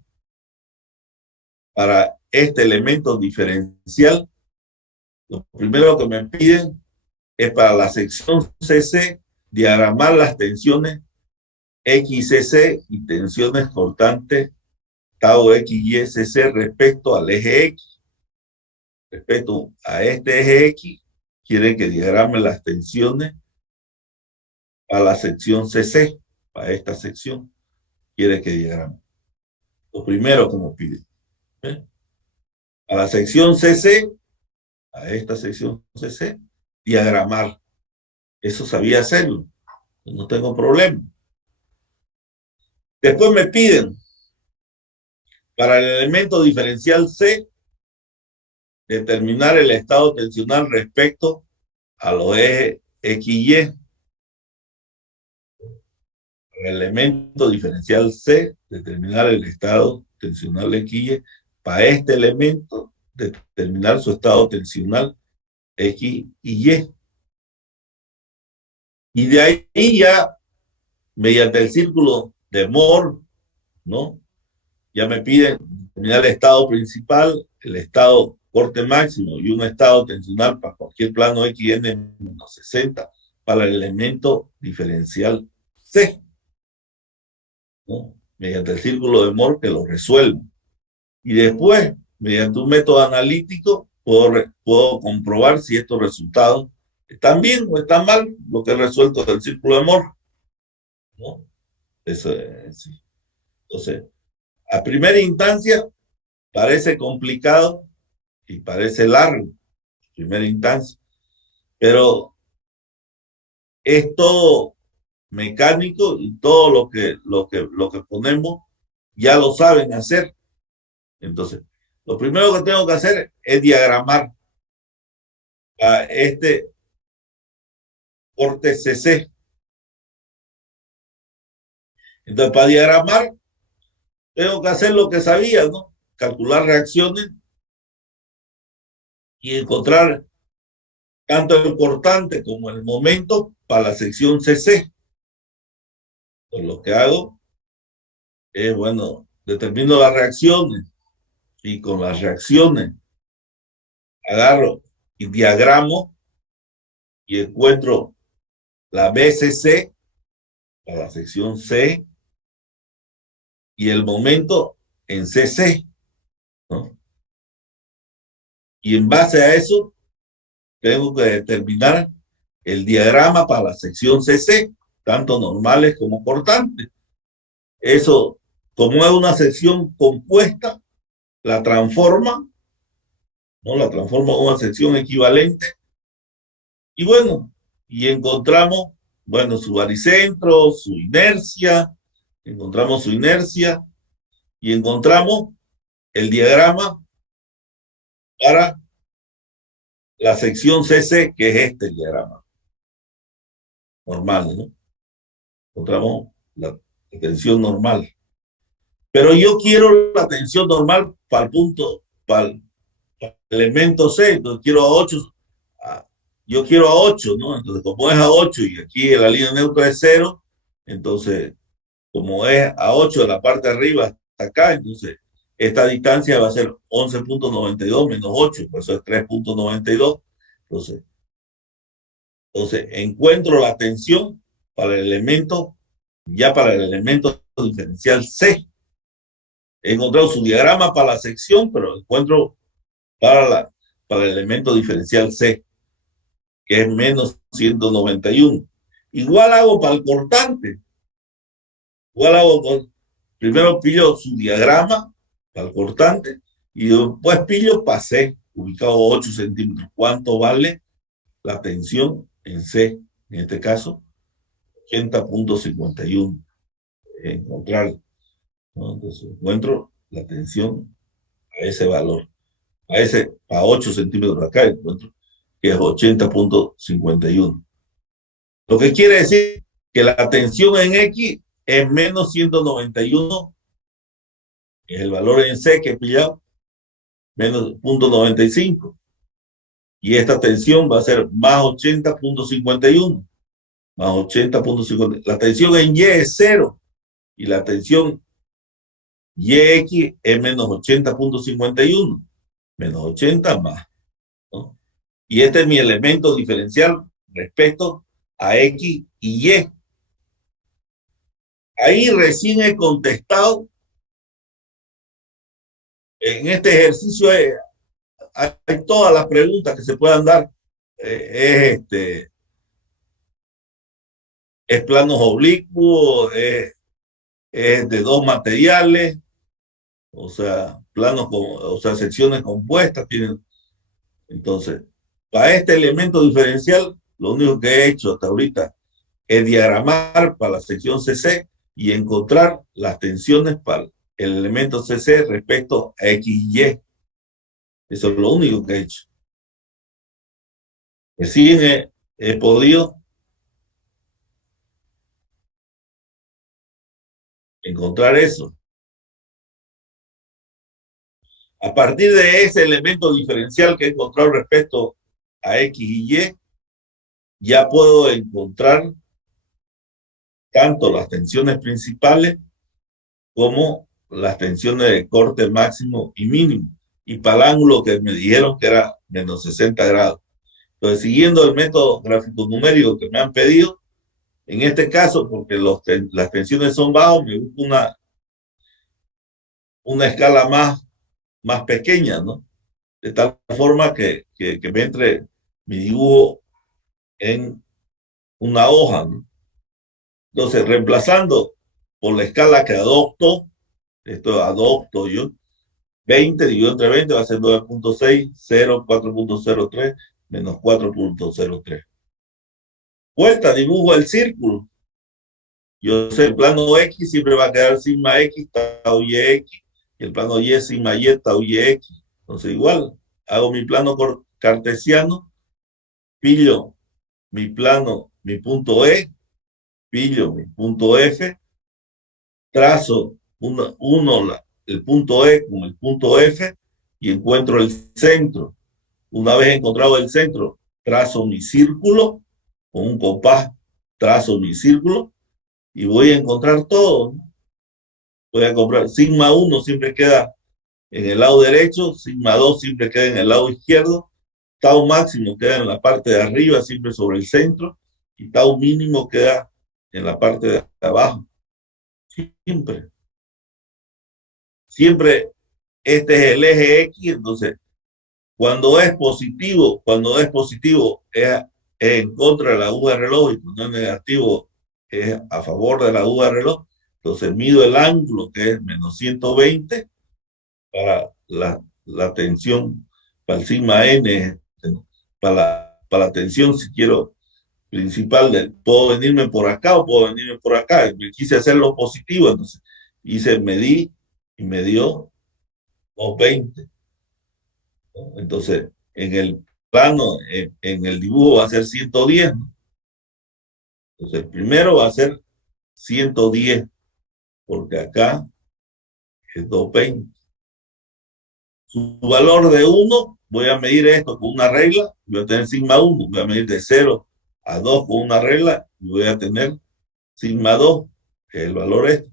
para este elemento diferencial, lo primero que me piden es para la sección CC diagramar las tensiones XCC y tensiones cortantes tau XYCC respecto al eje X. Respecto a este eje X, quieren que diagrame las tensiones para la sección CC, para esta sección, quiere que diagrame. Lo primero como piden. ¿Eh? A la sección CC, a esta sección CC, diagramar. Eso sabía hacerlo, no tengo problema. Después me piden para el elemento diferencial C determinar el estado tensional respecto a los ejes X y Y. Para el elemento diferencial C determinar el estado tensional X y Y. Para este elemento determinar su estado tensional X y Y. Y de ahí ya, mediante el círculo de Moore, ¿no? Ya me piden determinar el estado principal, el estado corte máximo y un estado tensional para cualquier plano XN-60 para el elemento diferencial C, ¿no? Mediante el círculo de Moore que lo resuelvo. Y después, mediante un método analítico, puedo comprobar si estos resultados están bien o están mal, lo que he resuelto del círculo de Moore, ¿no? Eso es, sí. Entonces, a primera instancia, parece complicado y parece largo, primera instancia, pero es todo mecánico y todo lo que ponemos ya lo saben hacer. Entonces, lo primero que tengo que hacer es diagramar a este corte CC. Entonces, para diagramar, tengo que hacer lo que sabía, ¿no? Calcular reacciones y encontrar tanto el cortante como el momento para la sección CC. Entonces, lo que hago es, bueno, determino las reacciones y con las reacciones agarro y diagramo y encuentro la BCC para la sección C y el momento en CC, ¿no? Y en base a eso, tengo que determinar el diagrama para la sección CC, tanto normales como cortantes. Eso, como es una sección compuesta, la transforma, ¿no? La transforma en una sección equivalente. Y bueno, y encontramos, bueno, su baricentro, encontramos su inercia y encontramos el diagrama para la sección CC, que es este diagrama normal, ¿no? Encontramos la tensión normal. Pero yo quiero la tensión normal para el punto, para el elemento C, entonces quiero a 8, yo quiero a 8, ¿no? Entonces, como es a 8 y aquí la línea neutra es 0, entonces, como es a 8 de la parte de arriba hasta acá, entonces esta distancia va a ser 11.92 menos 8, por eso es 3.92. Entonces, encuentro la tensión para el elemento, ya para el elemento diferencial C. He encontrado su diagrama para la sección, pero encuentro para el elemento diferencial C, que es menos 191. Igual hago para el cortante. Igual hago primero pillo su diagrama para el cortante y después pillo para C, ubicado a 8 centímetros. ¿Cuánto vale la tensión en C? En este caso, 80.51. Encontrar, ¿no? Entonces encuentro la tensión a ese valor. A 8 centímetros acá encuentro que es 80.51. Lo que quiere decir que la tensión en X es menos 191, es el valor en C que he pillado, menos 0.95. Y esta tensión va a ser más 80.51, más 80.50. La tensión en Y es 0 y la tensión YX es menos 80.51, menos 80 más, ¿no? Y este es mi elemento diferencial respecto a X y Y. Ahí recién he contestado. En este ejercicio hay todas las preguntas que se puedan dar. Es planos oblicuos, es de dos materiales, o sea, o sea, secciones compuestas tienen. Entonces, para este elemento diferencial, lo único que he hecho hasta ahorita es diagramar para la sección CC y encontrar las tensiones para el elemento CC respecto a X y Y. Eso es lo único que he hecho. Recién he podido encontrar eso. A partir de ese elemento diferencial que he encontrado respecto a X y Y, ya puedo encontrar tanto las tensiones principales como las tensiones de corte máximo y mínimo. Y para el ángulo que me dijeron que era menos 60 grados. Entonces, siguiendo el método gráfico numérico que me han pedido, en este caso, porque las tensiones son bajas, me busco una escala más pequeña, ¿no? De tal forma que me entre mi dibujo en una hoja, ¿no? Entonces, reemplazando por la escala que adopto yo, 20 dividido entre 20 va a ser 9.6, 0, 4.03, menos 4.03. Vuelta, dibujo el círculo. Yo sé, el plano X siempre va a quedar sigma X, tau YX, y el plano Y sigma Y, tau YX. Entonces, igual, hago mi plano cartesiano, pillo mi plano, mi punto pillo mi punto F, trazo el punto E con el punto F y encuentro el centro. Una vez encontrado el centro, trazo mi círculo con un compás, trazo mi círculo y voy a encontrar todo, ¿no? Voy a comprar sigma 1 siempre queda en el lado derecho, sigma 2 siempre queda en el lado izquierdo tau máximo queda en la parte de arriba, siempre sobre el centro, y tau mínimo queda en la parte de abajo. Siempre. Siempre este es el eje X, entonces cuando es positivo es en contra de la aguja de reloj y cuando es negativo es a favor de la aguja de reloj. Entonces mido el ángulo que es menos 120 para la tensión, para el sigma n, para la tensión, si quiero, principal, puedo venirme por acá o puedo venirme por acá. Me quise hacer lo positivo, entonces medí y me dio 220. Entonces, en el plano, en el dibujo va a ser 110, ¿no? Entonces, primero va a ser 110, porque acá es 220. Su valor de 1, voy a medir esto con una regla, voy a tener sigma 1, voy a medir de 0 a 2 con una regla, y voy a tener sigma 2, que es el valor este.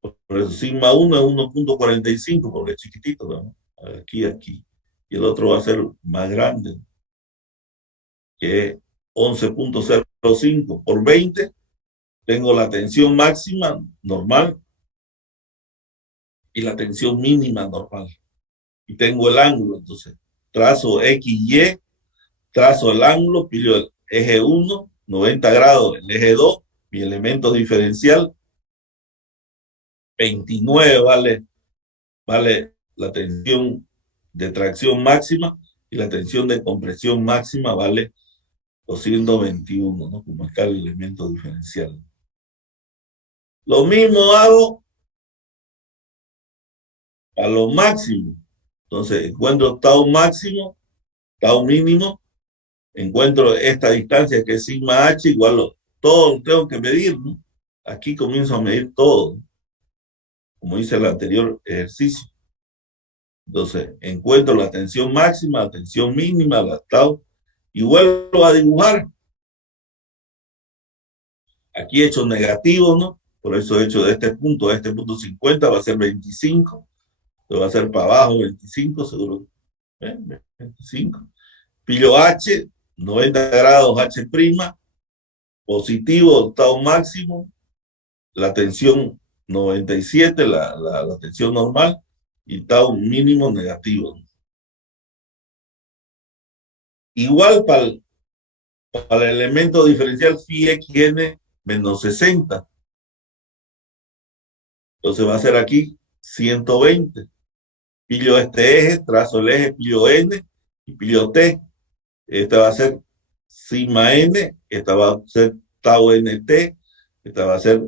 Por eso sigma 1 es 1.45, porque es chiquitito, ¿no? Aquí. Y el otro va a ser más grande, que es 11.05 por 20. Tengo la tensión máxima normal y la tensión mínima normal. Y tengo el ángulo, entonces trazo XY, trazo el ángulo, pillo el eje 1, 90 grados, el eje 2, mi elemento diferencial, 29 vale la tensión de tracción máxima y la tensión de compresión máxima vale 221, ¿no? Como está el elemento diferencial. Lo mismo hago a lo máximo. Entonces encuentro tau máximo, tau mínimo, encuentro esta distancia que es sigma h igual a todo, tengo que medir, ¿no? Aquí comienzo a medir todo, ¿no? Como hice el anterior ejercicio. Entonces encuentro la tensión máxima, la tensión mínima, la tau, y vuelvo a dibujar. Aquí he hecho negativo, ¿no? Por eso he hecho de este punto a este punto 50, va a ser 25. Va a ser para abajo 25, seguro. 25. Pillo H, 90 grados H', positivo, tau máximo, la tensión 97, la tensión normal, y tau mínimo negativo. Igual para el elemento diferencial phi xn menos 60. Entonces va a ser aquí 120. Pillo este eje, trazo el eje, pillo n y pillo t. Esta va a ser sigma n, esta va a ser tau nt, esta va a ser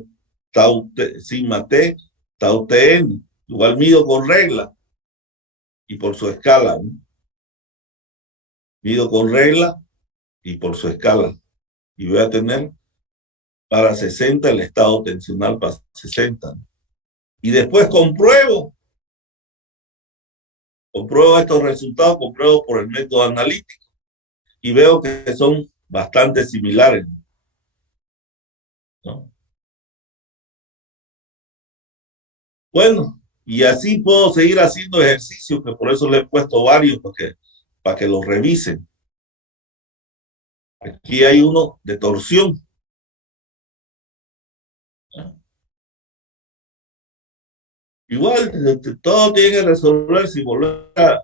tau t, sigma t, tau tn. Igual mido con regla y por su escala, ¿no? Mido con regla y por su escala. Y voy a tener para 60 el estado tensional para 60. ¿No? Y después compruebo estos resultados, compruebo por el método analítico y veo que son bastante similares, ¿no? Bueno, y así puedo seguir haciendo ejercicios, que por eso le he puesto varios para que los revisen. Aquí hay uno de torsión. Igual, todo tiene que resolverse y volver a...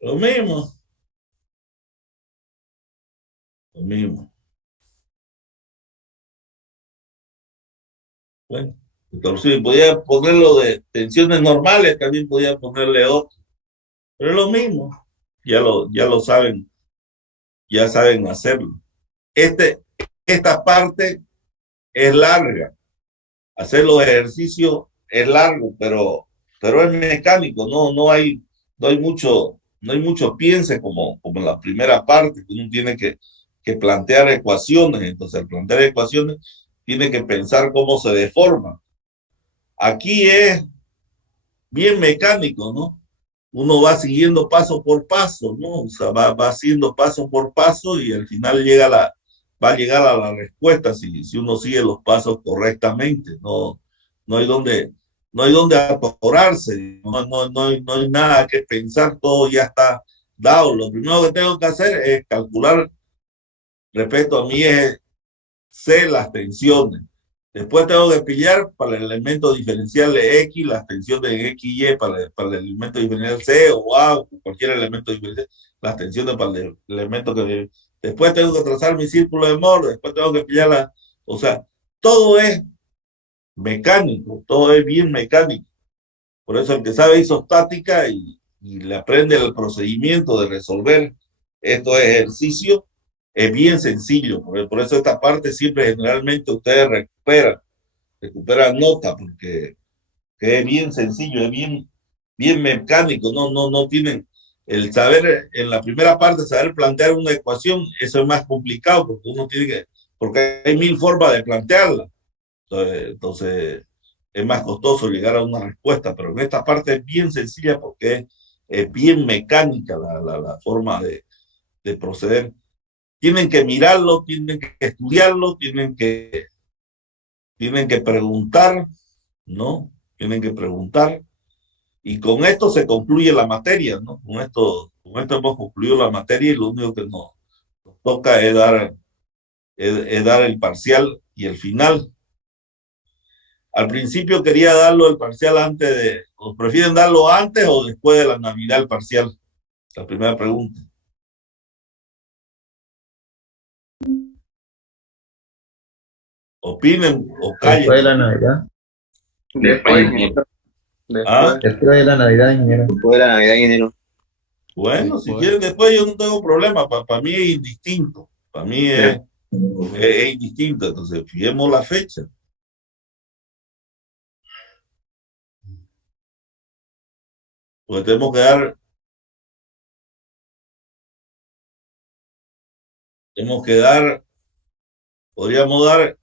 Lo mismo. Lo mismo. Bueno, torsión. Podía ponerlo de tensiones normales, también podía ponerle otro. Pero es lo mismo. Ya lo saben, ya saben hacerlo. Esta parte es larga. Hacer los ejercicios es largo, pero es mecánico, no hay mucho piense como en la primera parte, que uno tiene que plantear ecuaciones. Entonces, al plantear ecuaciones, tiene que pensar cómo se deforma. Aquí es bien mecánico, ¿no? Uno va siguiendo paso por paso, ¿no? O sea, va haciendo paso por paso y al final llega va a llegar a la respuesta si uno sigue los pasos correctamente. No hay donde, no hay donde atorarse, no hay nada que pensar, todo ya está dado. Lo primero que tengo que hacer es calcular, respecto a mí, es C, las tensiones. Después tengo que pillar para el elemento diferencial de X, las tensiones en X y Y para el elemento diferencial C o A o cualquier elemento diferencial, las tensiones para el elemento que... Después tengo que trazar mi círculo de Moore, después tengo que pillar la... O sea, todo es mecánico, todo es bien mecánico. Por eso el que sabe isostática y le aprende el procedimiento de resolver estos ejercicios, es bien sencillo. Por eso esta parte siempre generalmente ustedes recuperan nota, porque es bien sencillo, es bien mecánico, no tienen el saber, en la primera parte, saber plantear una ecuación, eso es más complicado, porque uno tiene que, porque hay mil formas de plantearla. Entonces es más costoso llegar a una respuesta, pero en esta parte es bien sencilla porque es bien mecánica la forma de proceder. Tienen que mirarlo, tienen que estudiarlo, tienen que preguntar, ¿no? Tienen que preguntar. Y con esto se concluye la materia, ¿no? Con esto hemos concluido la materia y lo único que nos toca es dar el parcial y el final. Al principio quería darlo el parcial antes de, ¿o prefieren darlo antes o después de la Navidad el parcial? La primera pregunta. Opinen o callen. Después de la Navidad. Después, ingeniero. ¿Ah? Después de la Navidad, ingeniero. Después de la Navidad, ingeniero. Bueno, Después. si quieren después yo no tengo problema. Para mí es indistinto. Para mí es indistinto. Entonces, fijemos la fecha. Porque tenemos que dar, podríamos dar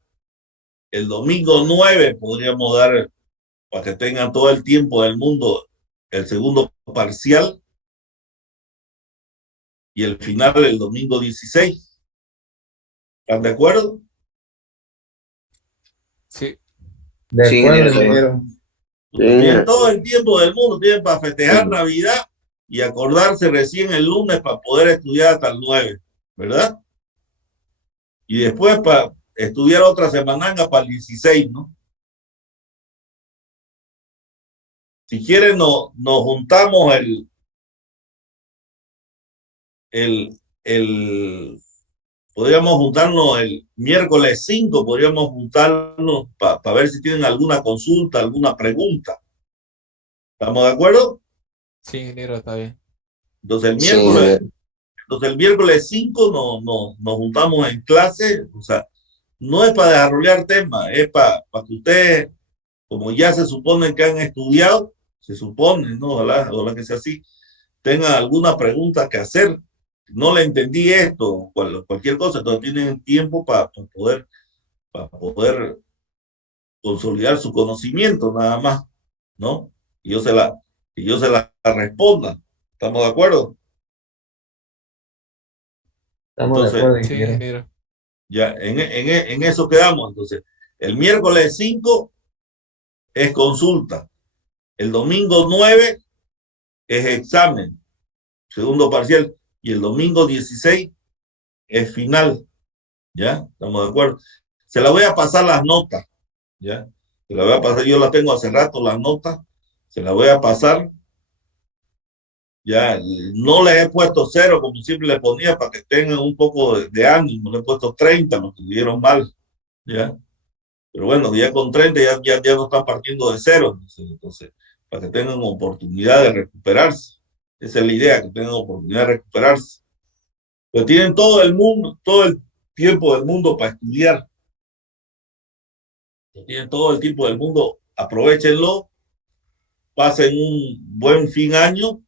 el domingo 9, podríamos dar, para que tengan todo el tiempo del mundo, el segundo parcial y el final el domingo 16. ¿Están de acuerdo? Sí. De Sí, acuerdo, ingeniero. ingeniero. Tienen todo el tiempo del mundo, tienen para festejar Navidad y acordarse recién el lunes para poder estudiar hasta el 9, ¿verdad? Y después para estudiar otra semananga para el 16, ¿no? Si quieren, nos juntamos podríamos juntarnos el miércoles 5, podríamos juntarnos para ver si tienen alguna consulta, alguna pregunta. ¿Estamos de acuerdo? Sí, ingeniero, está bien. Entonces el Sí, miércoles 5 nos juntamos en clase, o sea, no es para desarrollar temas, es para que ustedes, como ya se supone que han estudiado, se supone, ¿no? Ojalá que sea así, tengan alguna pregunta que hacer. No le entendí esto, cualquier cosa, entonces tienen tiempo para poder consolidar su conocimiento nada más, ¿no? Y yo se la responda. ¿Estamos de acuerdo? Estamos de Entonces, acuerdo, Sí, ingeniero. ingeniero. ya en eso quedamos. Entonces, el miércoles 5 es consulta. El domingo 9 es examen, segundo parcial. Y el domingo 16 es final. ¿Ya? ¿Estamos de acuerdo? Se la voy a pasar las notas. ¿Ya? Se la voy a pasar. Yo la tengo hace rato, las notas. Se la voy a pasar. Ya, no les he puesto 0 como siempre le ponía para que tengan un poco de ánimo. Le he puesto 30, lo que dieron mal. ¿Ya? Pero bueno, ya con 30 ya no están partiendo de 0. Entonces, para que tengan oportunidad de recuperarse. Esa es la idea, que tengan oportunidad de recuperarse. Pero tienen todo el mundo, todo el tiempo del mundo para estudiar. Tienen todo el tiempo del mundo, aprovechenlo, pasen un buen fin año,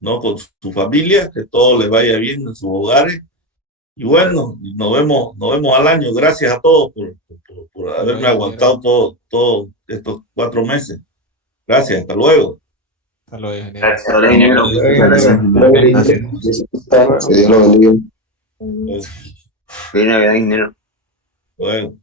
¿no? Con su familia, que todo les vaya bien en sus hogares. Y bueno, nos vemos al año. Gracias a todos por haberme Luego, ingeniero. aguantado todos estos 4 meses. Gracias, hasta luego. Hasta luego, ingeniero. gracias, ingeniero. Luego, ingeniero. Gracias. Gracias. Que Dios lo bendiga. Pues, Feliz Navidad, ingeniero. Bueno.